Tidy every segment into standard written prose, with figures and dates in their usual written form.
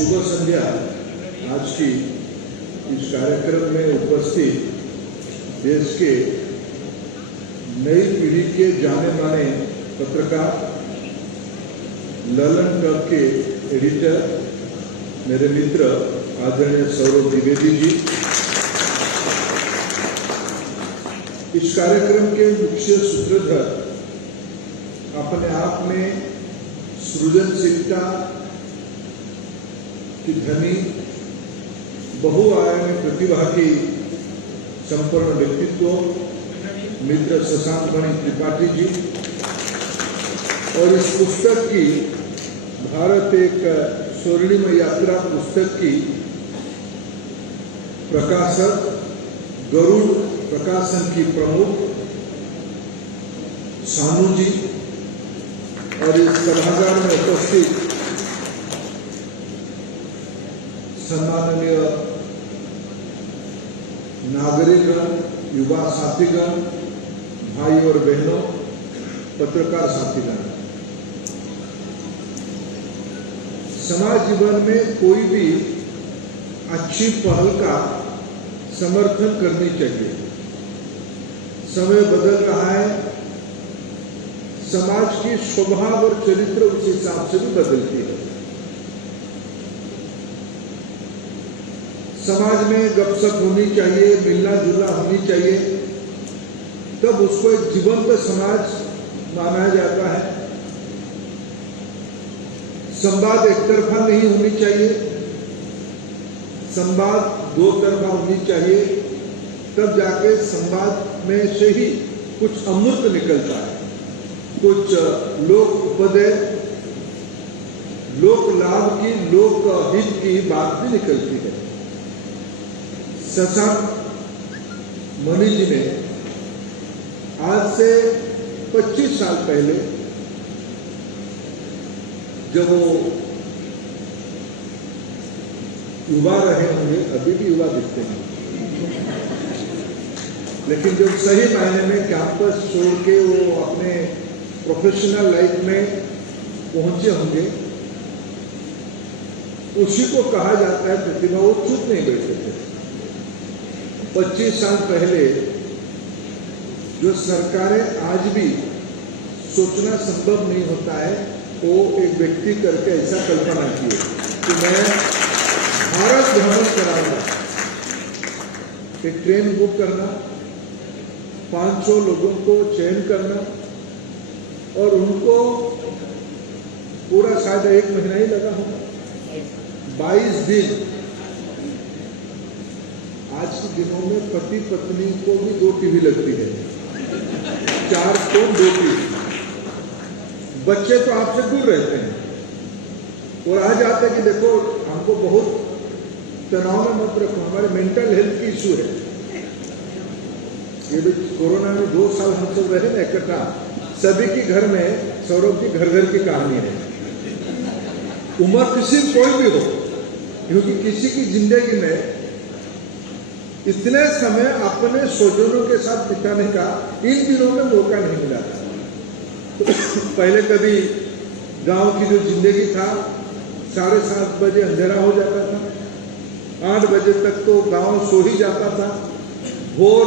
शुभ संध्या। आज की इस कार्यक्रम में उपस्थित देश के नई पीढ़ी के जाने माने पत्रकार, ललन डॉट के एडिटर, मेरे मित्र आदरणीय सौरभ द्विवेदी जी, इस कार्यक्रम के मुख्य सूत्रधर, अपने आप में सृजनशीलता की धनी, बहुआयामी प्रतिभा की संपूर्ण व्यक्तित्व मित्र शशांक मणि त्रिपाठी जी, और इस पुस्तक की भारत एक स्वर्णिम यात्रा पुस्तक की प्रकाशक, गरुड़ प्रकाशन की प्रमुख सानू जी, और इस सभागार में उपस्थित सम्माननीय नागरिकगण, युवा साथीगण, भाई और बहनों, पत्रकार साथीगण, समाज जीवन में कोई भी अच्छी पहल का समर्थन करनी चाहिए। समय बदल रहा है, समाज की स्वभाव और चरित्र उस हिसाब से भी बदलती है। समाज में गपशप होनी चाहिए, मिलना जुलना होनी चाहिए, तब उसको एक जीवंत समाज माना जाता है। संवाद एक तरफा नहीं होनी चाहिए, संवाद दो तरफा होनी चाहिए, तब जाके संवाद में से ही कुछ अमृत निकलता है, कुछ लोक उपदय, लोक लाभ की, लोक हित की बात भी निकलती है। शशांक मणि जी ने आज से 25 साल पहले, जब वो युवा रहे होंगे, अभी भी युवा दिखते हैं, लेकिन जब सही मायने में कैंपस छोड़ के वो अपने प्रोफेशनल लाइफ में पहुंचे होंगे, उसी को कहा जाता है प्रतिभा। वो चुप नहीं बैठे थे। 25 साल पहले जो सरकारें आज भी सोचना संभव नहीं होता है, वो एक व्यक्ति करके ऐसा कल्पना की कि मैं भारत भ्रमण कराऊंगा। एक ट्रेन बुक करना, 500 लोगों को चयन करना, और उनको पूरा शायद 1 महीना ही लगा होगा, 22 दिन। आज के दिनों में पति पत्नी को भी 2 टीवी लगती है, 4 फोन 2 टीवी। बच्चे तो आपसे दूर रहते हैं और आ जाते हैं कि देखो हमको बहुत तनाव में मत रखो, हमारे मेंटल हेल्थ की इशू है। ये भी कोरोना में 2 साल हम सब रहे ना इकट्ठा, सभी के घर में सौरभ की घर घर की कहानी है। उम्र किसी कोई भी हो, क्योंकि किसी की जिंदगी में इतने समय अपने स्वजनों के साथ बिताने का इन दिनों में मौका नहीं मिला था। पहले कभी गांव की जो जिंदगी था, 7:30 बजे अंधेरा हो जाता था, 8 बजे तक तो गांव सो ही जाता था, भोर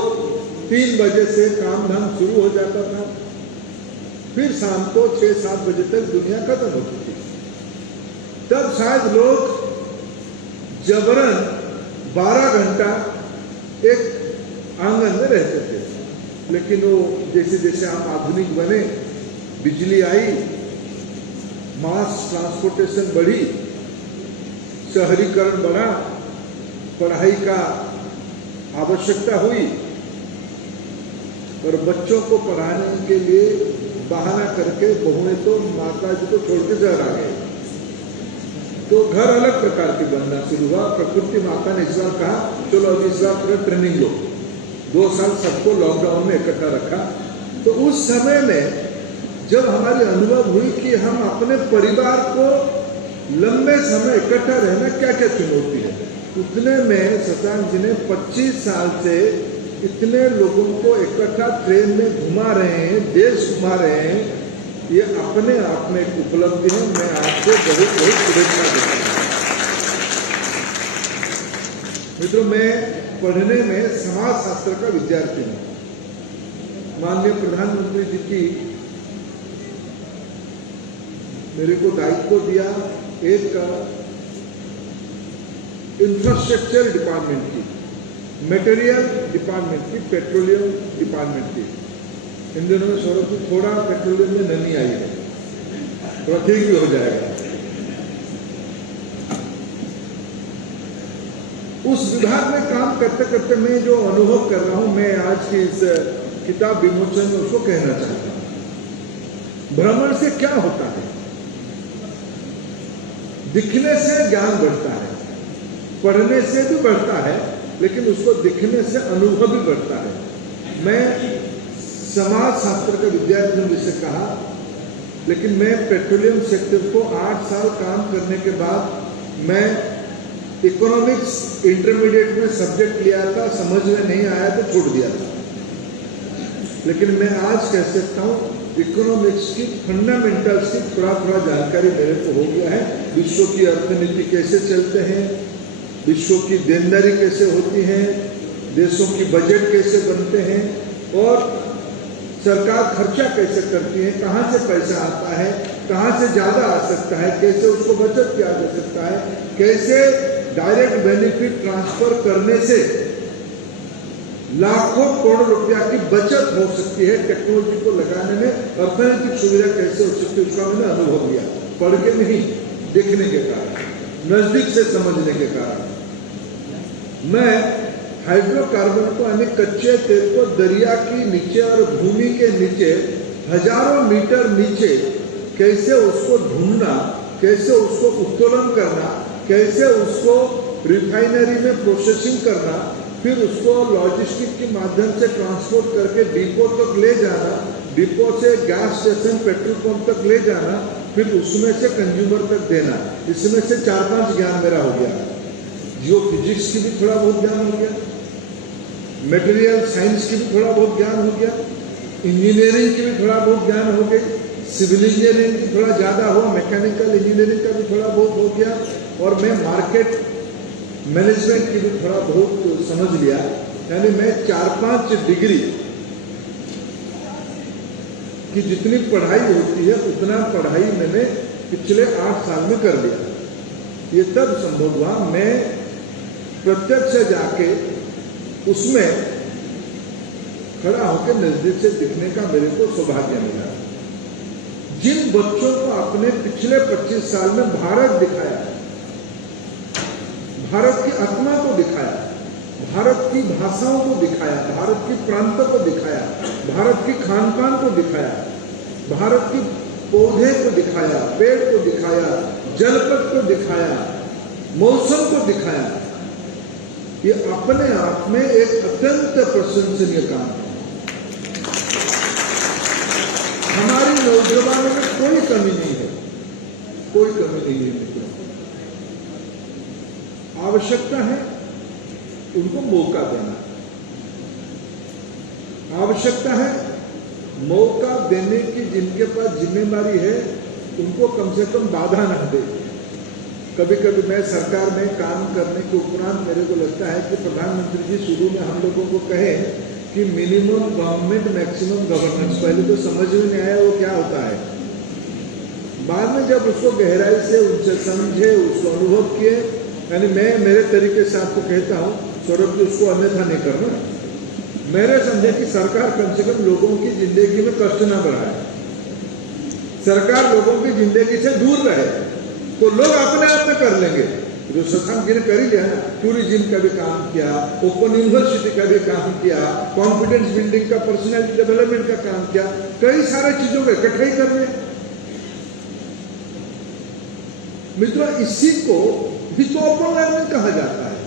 3 बजे से काम धाम शुरू हो जाता था, फिर शाम को 6-7 बजे तक दुनिया खत्म होती थी। तब शायद लोग जबरन 12 घंटा एक आंगन में रहते थे, लेकिन वो जैसे जैसे हम आधुनिक बने, बिजली आई, मास ट्रांसपोर्टेशन बढ़ी, शहरीकरण बढ़ा, पढ़ाई का आवश्यकता हुई, और बच्चों को पढ़ाने के लिए बहाना करके बहुएं तो माता जी को छोड़ के शहर आ गए, तो घर अलग प्रकार की बनना शुरू हुआ। प्रकृति माता ने इस बार कहा चलो अभी इस बार पूरा ट्रेनिंग लो। 2 साल सबको लॉकडाउन में इकट्ठा रखा। तो उस समय में जब हमारी अनुभव हुई कि हम अपने परिवार को लंबे समय इकट्ठा रहना क्या क्या चुनौती है, उतने में शशांक जी ने 25 साल से इतने लोगों को इकट्ठा ट्रेन में घुमा रहे हैं, देश घुमा रहे हैं, ये अपने आप में एक उपलब्धि है। मैं आपको बहुत बहुत शुभेच्छा देता हूँ। मित्रों, मैं पढ़ने में समाजशास्त्र का विद्यार्थी हूँ। माननीय प्रधानमंत्री जी की मेरे को दायित्व दिया एक इंफ्रास्ट्रक्चर डिपार्टमेंट की, मटेरियल डिपार्टमेंट की, पेट्रोलियम डिपार्टमेंट की। इन दिनों में सौरभ जी थोड़ा पेट्रोलियम में नमी आई है, तो ठीक भी हो जाएगा। उस विभाग में काम करते करते मैं जो अनुभव कर रहा हूं, मैं आज की इस किताब विमोचन में उसको कहना चाहता हूं। भ्रमण से क्या होता है? दिखने से ज्ञान बढ़ता है, पढ़ने से भी बढ़ता है, लेकिन उसको दिखने से अनुभव भी बढ़ता है। मैं समाजशास्त्र का विद्यार्थी हूं जैसे कहा, लेकिन मैं पेट्रोलियम सेक्टर को 8 साल काम करने के बाद मैं इकोनॉमिक्स इंटरमीडिएट में सब्जेक्ट लिया था, समझ में नहीं आया तो छोड़ दिया था। लेकिन मैं आज कह सकता हूँ इकोनॉमिक्स की फंडामेंटल्स की थोड़ा जानकारी मेरे को हो गया है। विश्व की अर्थनीति कैसे चलते हैं, विश्व की देनदारी कैसे होती है, देशों की बजट कैसे बनते हैं और सरकार खर्चा कैसे करती है, कहाँ से पैसा आता है, कहाँ से ज़्यादा आ सकता है, कैसे उसको बचत किया जा सकता है, कैसे डायरेक्ट बेनिफिट ट्रांसफर करने से लाखों करोड़ रुपया की बचत हो सकती है, टेक्नोलॉजी को लगाने में अर्थनैतिक सुविधा कैसे हो सकती है, उसका मैंने अनुभव लिया। पढ़ के नहीं, देखने के कारण, नजदीक से समझने के कारण। मैं हाइड्रोकार्बन को यानी कच्चे तेल को दरिया के नीचे और भूमि के नीचे हजारों मीटर नीचे कैसे उसको ढूंढना, कैसे उसको उत्तोलन करना, कैसे उसको रिफाइनरी में प्रोसेसिंग करना, फिर उसको लॉजिस्टिक के माध्यम से ट्रांसपोर्ट करके डिपो तक ले जाना, डिपो से गैस स्टेशन पेट्रोल पंप तक ले जाना, फिर उसमें से कंज्यूमर तक देना। इसमें से 4-5 ज्ञान मेरा हो गया। जियो फिजिक्स की भी थोड़ा बहुत ज्ञान हो गया, मटेरियल साइंस की भी थोड़ा बहुत ज्ञान हो गया, इंजीनियरिंग की भी थोड़ा बहुत ज्ञान हो गई, सिविल इंजीनियरिंग की थोड़ा ज़्यादा हुआ, मैकेनिकल इंजीनियरिंग का भी थोड़ा बहुत हो गया, और मैं मार्केट मैनेजमेंट की भी थोड़ा बहुत समझ लिया। यानी मैं 4-5 डिग्री की जितनी पढ़ाई होती है उतना पढ़ाई मैंने पिछले 8 साल में कर लिया। ये तब संभव हुआ, मैं प्रत्यक्ष जाके उसमें खड़ा होकर नजदीक से दिखने का मेरे को सौभाग्य मिला। जिन बच्चों को आपने पिछले 25 साल में भारत दिखाया, भारत की आत्मा को दिखाया, भारत की भाषाओं को दिखाया, भारत की प्रांत को दिखाया, भारत की खान पान को दिखाया, भारत की पौधे को दिखाया, पेड़ को दिखाया, जलपथ को दिखाया, मौसम को दिखाया, ये अपने आप में एक अत्यंत प्रशंसनीय काम है। हमारी नौजवानों में कोई कमी नहीं है, कोई कमी नहीं है मित्रों। आवश्यकता है उनको मौका देना, आवश्यकता है मौका देने की। जिनके पास जिम्मेदारी है उनको कम से कम बाधा न दे। कभी कभी मैं सरकार में काम करने के उपरांत मेरे को लगता है कि प्रधानमंत्री जी शुरू में हम लोगों को कहे कि मिनिमम गवर्नमेंट मैक्सिमम गवर्नेंस, पहले तो समझ में नहीं आया वो क्या होता है। बाद में जब उसको गहराई से उनसे समझे, उसको अनुभव किए, यानी मैं मेरे तरीके से आपको कहता हूँ, सौरभ जी उसको अन्यथा नहीं करना। मेरे समझे कि सरकार कम से कम लोगों की जिंदगी में कष्ट न बढ़ाए, सरकार लोगों की जिंदगी से दूर रहे, तो लोग अपने आप में कर लेंगे। जो शशांक जी ने कर ही लिया ना, टूरिज्म का भी काम किया, ओपन यूनिवर्सिटी का भी काम किया, कॉन्फिडेंस बिल्डिंग का, पर्सनैलिटी डेवलपमेंट का काम किया, कई सारे चीजों को इकट्ठा ही कर रहे। मित्रों, इसी को भी तो ओपन लर्निंग कहा जाता है।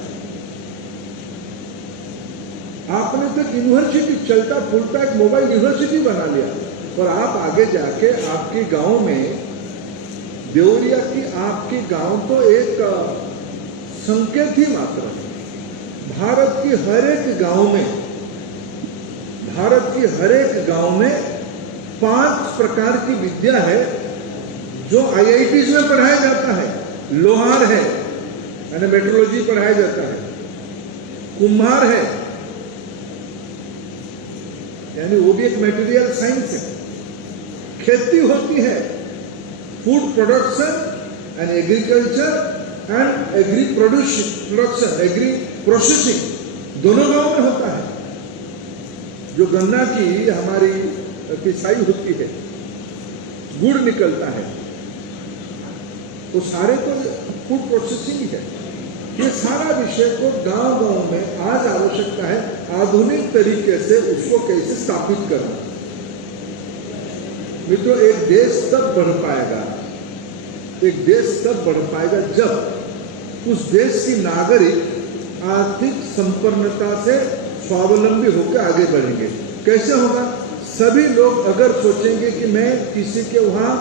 आपने तो यूनिवर्सिटी चलता फूलता एक मोबाइल यूनिवर्सिटी बना लिया, और आप आगे जाके आपके गांव में, देवरिया की आपकी गांव तो एक संकेत ही मात्र है। भारत की हर एक गांव में, भारत की हर एक गांव में 5 प्रकार की विद्या है जो IITs में पढ़ाया जाता है। लोहार है, यानी मेट्रोलॉजी पढ़ाया जाता है, कुम्हार है, यानी वो भी एक मटेरियल साइंस है। खेती होती है, food production and agriculture and agri production, agri processing दोनों गांव में होता है। जो गन्ना की हमारी पिसाई होती है, गुड़ निकलता है, वो सारे तो फूड प्रोसेसिंग ही है। ये सारा विषय को गांव-गांव में आज आवश्यकता है आधुनिक तरीके से उसको कैसे स्थापित करना। मित्रों, एक देश तब बढ़ पाएगा, एक देश तब बढ़ पाएगा जब उस देश की नागरिक आर्थिक संपन्नता से स्वावलंबी होकर आगे बढ़ेंगे। कैसे होगा? सभी लोग अगर सोचेंगे कि मैं किसी के वहां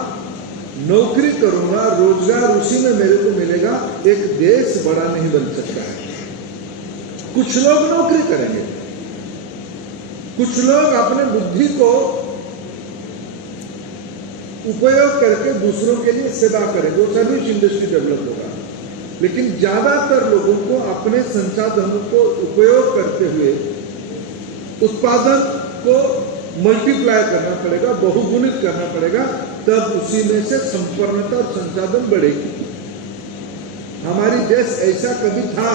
नौकरी करूंगा, रोजगार उसी में मेरे को मिलेगा, एक देश बड़ा नहीं बन सकता है। कुछ लोग नौकरी करेंगे, कुछ लोग अपने बुद्धि को उपयोग करके दूसरों के लिए सेवा करेंगे, वो सर्विस इंडस्ट्री डेवलप होगा। लेकिन ज्यादातर लोगों को अपने संसाधनों को उपयोग करते हुए उत्पादन को मल्टीप्लाई करना पड़ेगा, बहुगुणित करना पड़ेगा, तब उसी में से संपन्नता और संसाधन बढ़ेगी। हमारी देश ऐसा कभी था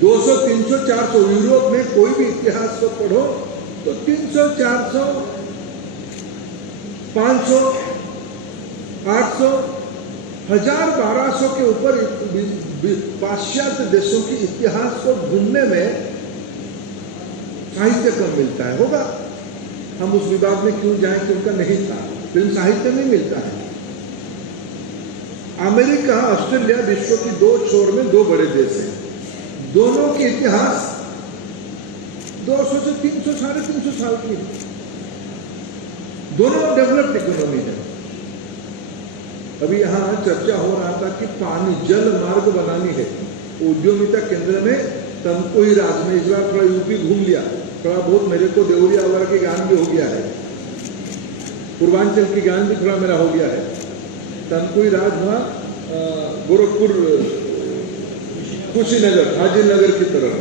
200, 300, 400, यूरोप में कोई भी इतिहास को पढ़ो तो 300, 400, 500, 800, 1000, 1200 के ऊपर पाश्चात्य देशों के इतिहास को ढूंढने में साहित्य कम मिलता है। होगा, हम उस विभाग में क्यों जाएं कि उनका नहीं था, फिल्म साहित्य में मिलता है। अमेरिका, ऑस्ट्रेलिया विश्व की दो छोर में दो बड़े देश हैं। दोनों के इतिहास 200 से 300, 350 साल की, दोनों डेवलप्ड इकोनॉमी है। अभी यहां चर्चा हो रहा था कि पानी जल मार्ग बनानी है उद्यमिता केंद्र में, तमको ही राज में। इस बार थोड़ा यूपी घूम लिया, थोड़ा बहुत मेरे को देवरिया वगैरह के ज्ञान भी हो गया है, पूर्वांचल की ज्ञान भी थोड़ा मेरा हो गया है। तमको ही राज हुआ गोरखपुर, कुशीनगर, हाजिरनगर की तरफ,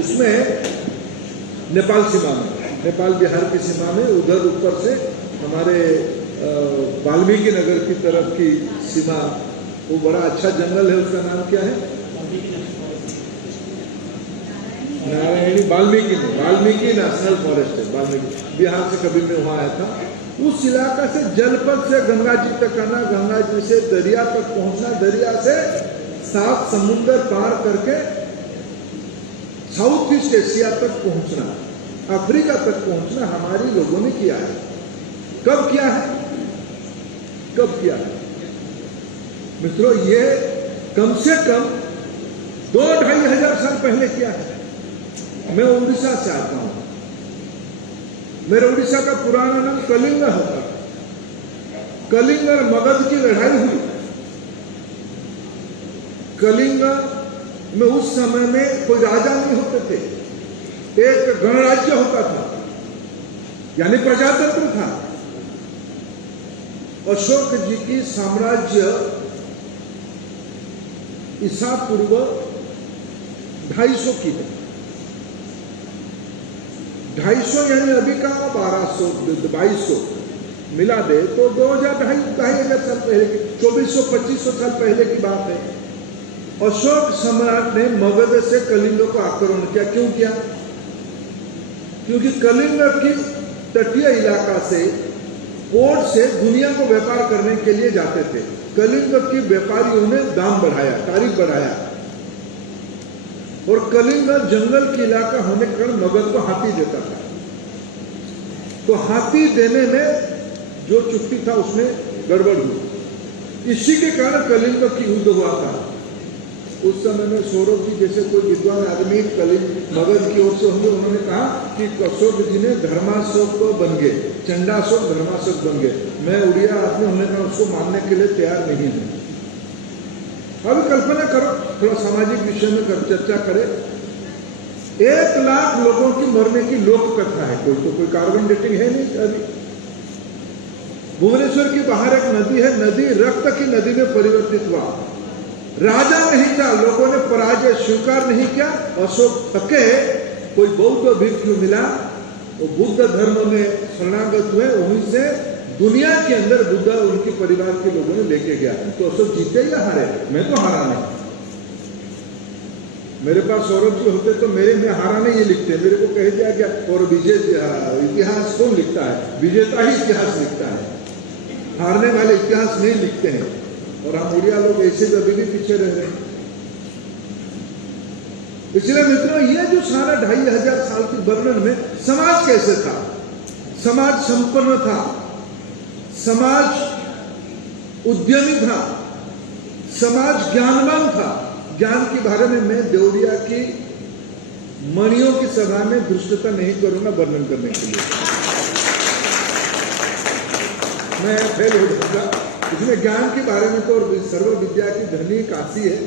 उसमें नेपाल सीमा में, नेपाल बिहार की सीमा में, उधर ऊपर से हमारे वाल्मीकि नगर की तरफ की सीमा, वो बड़ा अच्छा जंगल है, उसका नाम क्या है? नारायणी, वाल्मीकि नेशनल फॉरेस्ट है, वाल्मीकि। बिहार से कभी मैं वहां आया था। उस इलाका से जलपथ से गंगा जी तक आना, गंगा जी से दरिया तक पहुंचना, दरिया से 7 समुद्र पार करके साउथ ईस्ट एशिया तक पहुंचना, अफ्रीका तक पहुंचना हमारी लोगों ने किया है। कब किया है? कब किया है मित्रों? ये कम से कम 2-2.5 हजार साल पहले किया है। मैं उड़ीसा से आता हूं, मेरे उड़ीसा का पुराना नाम कलिंग होता। कलिंग और मगध की लड़ाई हुई। कलिंग में उस समय में कोई राजा नहीं होते थे, एक गणराज्य होता था, यानी प्रजातंत्र था। अशोक जी की साम्राज्य ईसा पूर्व 250 की है। 250 यानी अभी का 1200, 2200 मिला दे तो 2000-2500 साल पहले की, 2400-2500 साल पहले की बात है। अशोक सम्राट ने मगध से कलिंग को आक्रमण किया। क्यों किया? क्योंकि कलिंग की तटीय इलाका से, पोर्ट से दुनिया को व्यापार करने के लिए जाते थे। कलिंग की व्यापारियों ने दाम बढ़ाया, तारीफ बढ़ाया, और कलिंग जंगल की इलाका होने के कारण मगध को हाथी देता था। तो हाथी देने में जो चुक्ति था उसमें गड़बड़ हुई। इसी के कारण कलिंग की युद्ध हुआ था। उस समय में सौरभ जी जैसे कोई विद्वान आदमी कलिंग मगध की ओर से होंगे, उन्होंने कहा कि अशोक जी ने धर्माशोक तो बन गए, चंडाशोक धर्माशोक बन गए। मैं उड़िया आदमी होने का उसको मानने के लिए तैयार नहीं हूं। अभी कल्पना करो, थोड़ा सामाजिक विषय में चर्चा करें। 1 लाख लोगों की मरने की लोक कथा है, कोई कार्बन डेटिंग है नहीं। अभी भुवनेश्वर के बाहर एक नदी है, नदी रक्त की नदी में परिवर्तित हुआ। राजा नहीं था, लोगों ने पराजय स्वीकार नहीं किया। अशोक थके, कोई बौद्ध भिक्षु मिला, वो बुद्ध धर्म में शरणागत हुए, वहीं से दुनिया के अंदर बुद्ध उनके परिवार के लोगों ने लेके गया। तो अशोक जीते या हारे? मैं तो हारा नहीं। मेरे पास सौरभ जी होते तो मेरे में हारा नहीं ये लिखते, मेरे को कह दिया गया और विजय इतिहास कौन लिखता है? विजेता ही इतिहास लिखता है, हारने वाले इतिहास नहीं लिखते हैं। और हम उड़िया लोग ऐसे अभी भी पीछे रह रहे हैं। इसलिए मित्रों, ये जो सारा 2500 साल के वर्णन में समाज कैसे था? समाज संपन्न था, समाज उद्यमी था, समाज ज्ञानवान था। ज्ञान के बारे में मैं देवरिया की मणियों की सभा में धृष्टता नहीं करूंगा वर्णन करने के लिए, मैं फेल हो जाऊंगा। इसमें ज्ञान के बारे में तो और सर्व विद्या की धनी काशी है,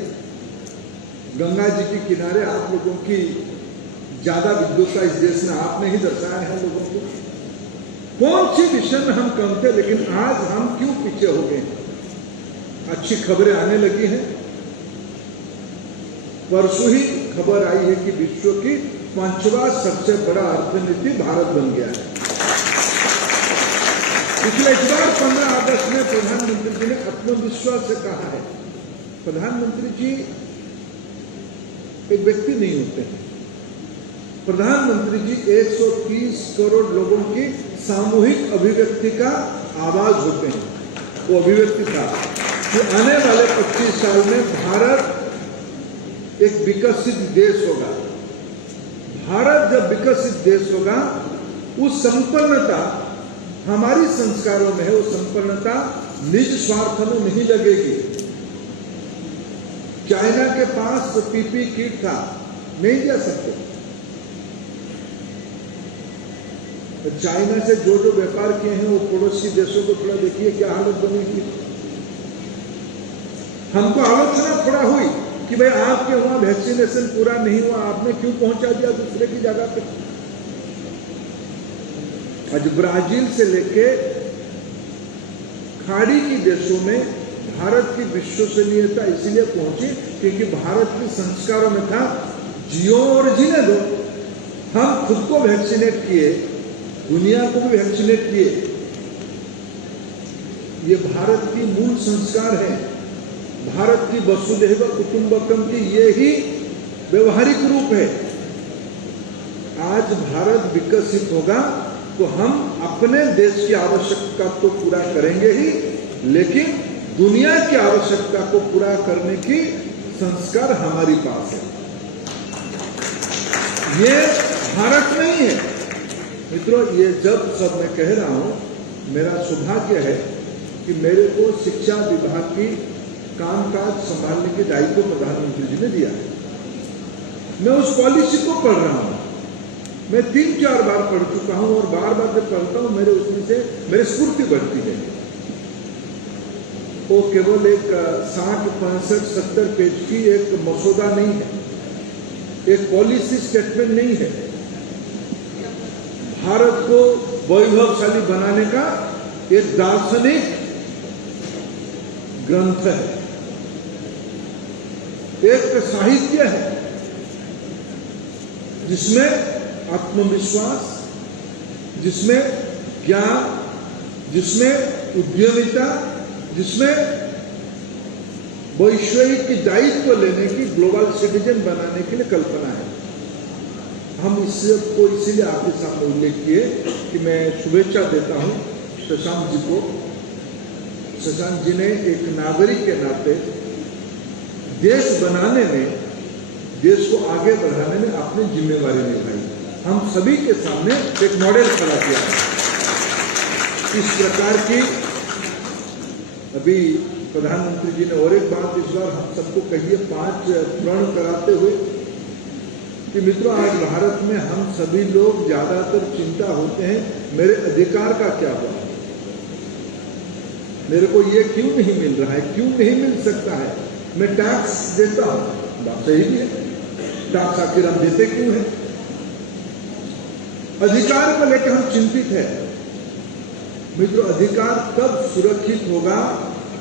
गंगा जी के किनारे आप लोगों की ज्यादा विद्वता इस देश में आपने ही दर्शाया है लोगों को। कौन सी विषय में हम कम थे, लेकिन आज हम क्यों पीछे हो गए? अच्छी खबरें आने लगी हैं। परसों ही खबर आई है कि विश्व की 5वां सबसे बड़ा अर्थनीति भारत बन गया है। पिछले इस बार 15 अगस्त में प्रधानमंत्री जी ने आत्मविश्वास से कहा है। प्रधानमंत्री जी एक व्यक्ति नहीं होते हैं, प्रधानमंत्री जी 130 करोड़ लोगों की सामूहिक अभिव्यक्ति का आवाज होते हैं। वो अभिव्यक्ति था कि आने वाले 25 साल में भारत एक विकसित देश होगा। भारत जब विकसित देश होगा, उस संपन्नता हमारी संस्कारों में है, वो संपन्नता निज स्वार्थ में नहीं लगेगी। चाइना के पास तो पीपी किट था, नहीं जा सकते। तो चाइना से जो जो व्यापार किए हैं वो पड़ोसी देशों को थोड़ा देखिए क्या हालत बनेगी। हमको आलोचना थोड़ा हुई कि भाई आपके वहां वैक्सीनेशन पूरा नहीं हुआ, आपने क्यों पहुंचा दिया दूसरे की जगह पे। आज ब्राजील से लेके खाड़ी के देशों में भारत की विश्वसनीयता इसलिए पहुंची क्योंकि भारत के संस्कारों में था जियो और जीने दो। हम खुद को वैक्सीनेट किए, दुनिया को भी वैक्सीनेट किए। ये भारत की मूल संस्कार है। भारत की वसुधैव कुटुंबकम की ये ही व्यवहारिक रूप है। आज भारत विकसित होगा तो हम अपने देश की आवश्यकता तो पूरा करेंगे ही, लेकिन दुनिया की आवश्यकता को पूरा करने की संस्कार हमारे पास है। ये भारत नहीं है मित्रों। ये जब सब मैं कह रहा हूं, मेरा सौभाग्य है कि मेरे को शिक्षा विभाग की कामकाज संभालने के दायित्व प्रधानमंत्री जी ने दिया है। मैं उस पॉलिसी को पढ़ रहा हूं। मैं 3-4 बार पढ़ चुका हूं और बार बार जब पढ़ता हूं मेरे उसमें से मेरी स्फूर्ति बढ़ती है। वो केवल एक 60, 65, 70 पेज की एक मसौदा नहीं है, एक पॉलिसी स्टेटमेंट नहीं है। भारत को वैभवशाली बनाने का एक दार्शनिक ग्रंथ है, एक साहित्य है जिसमें आत्मविश्वास, जिसमें ज्ञान, जिसमें उद्यमिता, जिसमें वैश्विक दायित्व लेने की, ग्लोबल सिटीजन बनाने के लिए कल्पना है। हम इसको इसीलिए आपके सामने उल्लेख किए कि मैं शुभेच्छा देता हूं शशांक जी को। शशांक जी ने एक नागरिक के नाते देश बनाने में, देश को आगे बढ़ाने में अपनी जिम्मेवारी निभाई। हम सभी के सामने एक मॉडल खड़ा किया। इस प्रकार की अभी प्रधानमंत्री जी ने और एक बात इस बार हम सबको कहिए, 5 प्रण कराते हुए कि मित्रों, आज भारत में हम सभी लोग ज्यादातर चिंता होते हैं मेरे अधिकार का क्या हुआ, मेरे को ये क्यों नहीं मिल रहा है, क्यों नहीं मिल सकता है। मैं टैक्स देता हूं, बात सही भी है, टैक्स आखिर हम देते क्यों है। अधिकार को लेकर हम चिंतित है। मित्रों, अधिकार तब सुरक्षित होगा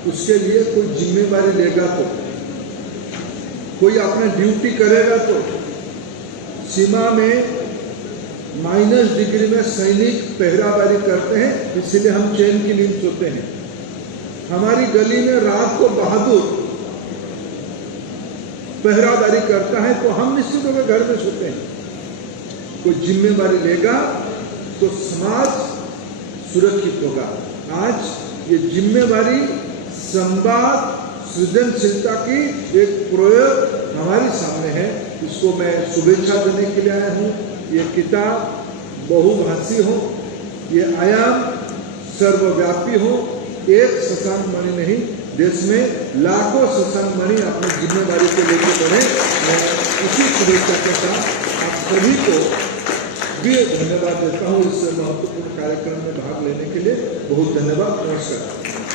उसके लिए कोई जिम्मेवारी लेगा तो। कोई अपना ड्यूटी करेगा तो सीमा में -डिग्री में सैनिक पहरादारी करते हैं, इसलिए हम चैन की नींद सोते हैं। हमारी गली में रात को बहादुर पहरादारी करता है तो हम निश्चित होकर घर में सोते हैं। कोई जिम्मेदारी लेगा तो समाज सुरक्षित होगा। आज ये जिम्मेदारी संवाद सृजनशीलता की एक प्रयोग हमारे सामने है। इसको मैं शुभेच्छा देने के लिए आया हूँ। ये किताब बहुभाषी हो, ये आयाम सर्वव्यापी हो। एक शशांक मणि नहीं, देश में लाखों शशांक मणि अपनी जिम्मेदारी को लेकर बढ़े। मैं इसी शुभेच्छा के साथ आप सभी को भी धन्यवाद देता हूँ इस महत्वपूर्ण कार्यक्रम में भाग लेने के लिए। बहुत धन्यवाद। नमस्कार।